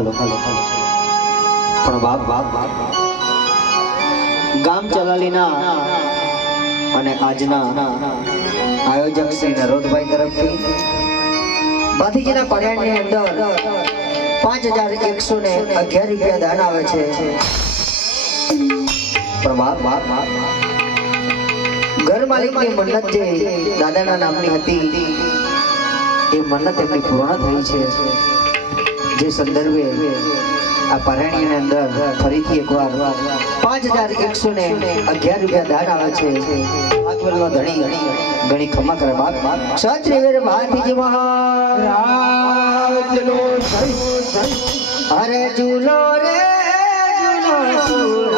Hello पण बाप गाम चलालीना અને આજના આયોજક શ્રી નરોદભાઈ તરફથી ભાતીજીના પર્યાણની અંદર 5111 રૂપિયા દાન આવે છે। પણ બાપ ઘર માલિકની મન્નત જે દાદાના નામની હતી એ મન્નત એમની પૂર્ણ થઈ છે। જે સંદર્ભે આ પર્યાણની અંદર ફરીથી એકવાર 5111 રૂપિયા દાન આવે છે। આત્મનો ધણી ઘણી ખમા કરે બાપ સત્રીવીર ભાતીજી મહારાજ નો અરે ઝૂલો રે ઝૂલો